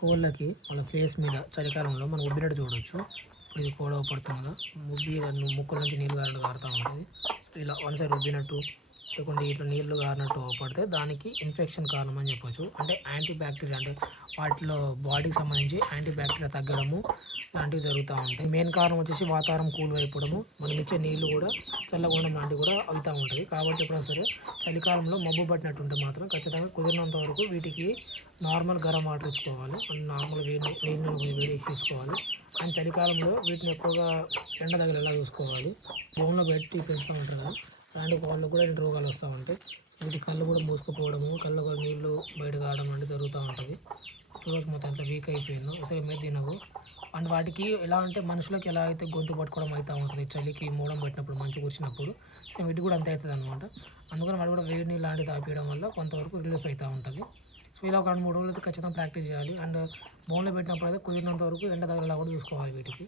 కోళ్ళకి వాళ్ళ ఫేస్ మీద చలికాలంలో మనం ఉబ్బినట్టు చూడొచ్చు. ఇది కోడ పడుతుంది కదా, ఉబ్బి ముక్కుల నుంచి నీళ్ళు కారుతూ ఉంటుంది. ఇలా వన్ సైడ్ ఉబ్బినట్టు లేకుంటే ఇట్లా నీళ్లు కారినట్టు పడితే దానికి ఇన్ఫెక్షన్ కారణం అని చెప్పొచ్చు. అంటే యాంటీ బ్యాక్టీరియా, అంటే వాటిలో బాడీకి సంబంధించి యాంటీ బ్యాక్టీరియా తగ్గడము లాంటివి జరుగుతూ ఉంటాయి. మెయిన్ కారణం వచ్చేసి వాతావరణం కూల్ అయిపోవడము, మనం ఇచ్చే నీళ్లు కూడా చల్లగా ఉండడం లాంటివి కూడా అవుతూ ఉంటుంది. కాబట్టి ఎప్పుడైనా సరే చలికాలంలో మబ్బు పట్టినట్టు ఉంటే మాత్రం ఖచ్చితంగా కుదిరినంత వరకు వీటికి నార్మల్ గరం వాటర్ ఇచ్చుకోవాలి. నార్మల్ నీళ్ళను వేడి తీసుకోవాలి. అండ్ చలికాలంలో వీటిని ఎక్కువగా ఎండ తగిలేలా చూసుకోవాలి. భూమిలో పెట్టి పెంచుతూ ఉంటారు కదా, అలాంటి వాళ్ళకు కూడా ఇన్ని రోగాలు వస్తూ ఉంటాయి. వీటి కళ్ళు కూడా మూసుకుపోవడము, కళ్ళు కూడా నీళ్ళు బయట కావడం లాంటివి జరుగుతూ ఉంటుంది. చూడవచ్చు మొత్తం ఎంత వీక్ అయిపోయిందో, అసలు ఏమైతే తినవు. అండ్ వాటికి ఎలా అంటే మనుషులకు ఎలా అయితే గొంతు పట్టుకోవడం అవుతూ ఉంటుంది చలికి మూడం పెట్టినప్పుడు, మంచు కూర్చున్నప్పుడు, సో వీటికి కూడా అంతే అవుతుంది అనమాట. అందుకని వాడు కూడా వేడి నీళ్ళు లాంటివి తాపేయడం వల్ల కొంతవరకు రిలీఫ్ అవుతూ ఉంటుంది. సో ఇలా ఒక 2-3 రోజులు అయితే ఖచ్చితంగా ప్రాక్టీస్ చేయాలి. అండ్ బోన్లో పెట్టినప్పుడు అయితే కుదిరినంత వరకు ఎండ తగిలేలా కూడా చూసుకోవాలి వీటికి.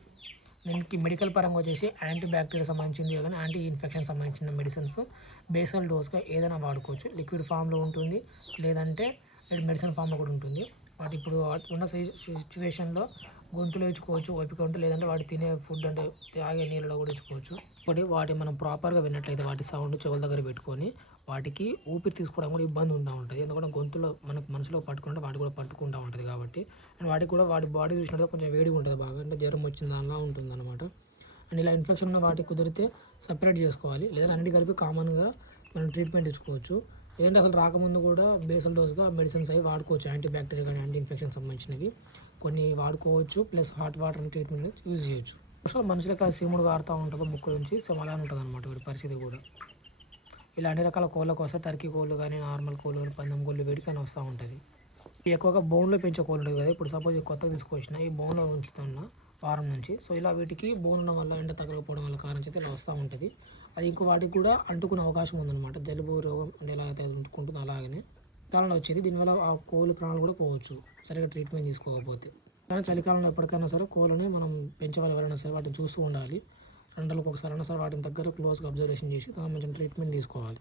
దీనికి మెడికల్ పరంగా వచ్చేసి యాంటీ బ్యాక్టీరియా సంబంధించింది కానీ యాంటీ ఇన్ఫెక్షన్ సంబంధించిన మెడిసిన్స్ బేసల్ డోస్గా ఏదైనా వాడుకోవచ్చు. లిక్విడ్ ఫామ్లో ఉంటుంది, లేదంటే మెడిసిన్ ఫామ్లో కూడా ఉంటుంది. వాటి ఇప్పుడు ఉన్న సిచ్యువేషన్లో గొంతులో ఇచ్చుకోవచ్చు ఓపిక ఉంటే, లేదంటే వాటి తినే ఫుడ్ అంటే తాగే నీళ్ళలో కూడా ఇచ్చుకోవచ్చు. ఒకటి వాటి మనం ప్రాపర్గా విన్నట్లయితే వాటి సౌండ్ చెవుల దగ్గర పెట్టుకొని వాటికి ఊపిరి తీసుకోవడం కూడా ఇబ్బంది ఉంటూ ఉంటుంది. ఎందుకంటే గొంతులో మనకు మనసులో పట్టుకుంటే వాటి కూడా పట్టుకుంటూ ఉంటుంది కాబట్టి. అండ్ వాటికి కూడా వాటి బాడీ చూసినట్టు కొంచెం వేడిగా ఉంటుంది, బాగా అంటే జ్వరం వచ్చింది అలా ఉంటుంది అనమాట. అండ్ ఇలా ఇన్ఫెక్షన్ ఉన్న వాటికి కుదిరితే సపరేట్ చేసుకోవాలి, లేదా అన్నిటి కలిపి కామన్గా మనం ట్రీట్మెంట్ ఇచ్చుకోవచ్చు. ఏంటంటే అసలు రాకముందు కూడా బేసల్ డోస్గా మెడిసిన్స్ అవి వాడుకోవచ్చు, యాంటీ బ్యాక్టీరియా కానీ యాంటీ ఇన్ఫెక్షన్ సంబంధించినవి కొన్ని వాడుకోవచ్చు. Plus hot water treatment use చేయొచ్చు. సో మనుషులకి సీముడు కారుతూ ఉంటుంది ముక్కు నుంచి, సో అలా ఉంటుంది అనమాట వీటి పరిస్థితి కూడా. ఇలా అన్ని రకాల కోళ్ళ కోసం టర్కీ కోళ్ళు కానీ, నార్మల్ కోళ్ళు, పందెం కోళ్ళు వీటికైనా వస్తూ ఉంటుంది. ఎక్కువగా బోన్లో పెంచే కోళ్ళు ఉంటుంది కదా, ఇప్పుడు సపోజ్ కొత్తగా తీసుకొచ్చిన ఈ బోన్లో ఉంచుతున్న వారం నుంచి, సో ఇలా వీటికి బోన్ ఉండడం వల్ల ఎండ తగలకపోవడం వల్ల కారణం చేస్తే ఇలా వస్తూ ఉంటుంది. అది ఇంకో వాటికి కూడా అంటుకునే అవకాశం ఉందన్నమాట. జలుబు రోగం అంటే ఎలా అయితే అంటుకుంటుందో అలాగనే కాలంలో వచ్చేది. దీనివల్ల ఆ కోళ్ళ ప్రాణాలు కూడా పోవచ్చు సరిగ్గా ట్రీట్మెంట్ తీసుకోకపోతే. కానీ చలికాలంలో ఎప్పటికైనా సరే కోళ్ళని మనం పెంచేవాళ్ళు ఎవరైనా సరే వాటిని చూస్తూ ఉండాలి. 2 నెలలకు ఒకసారి అయినా సరే వాటిని దగ్గర క్లోజ్గా అబ్జర్వేషన్ చేసి దాని మంచి ట్రీట్మెంట్ తీసుకోవాలి.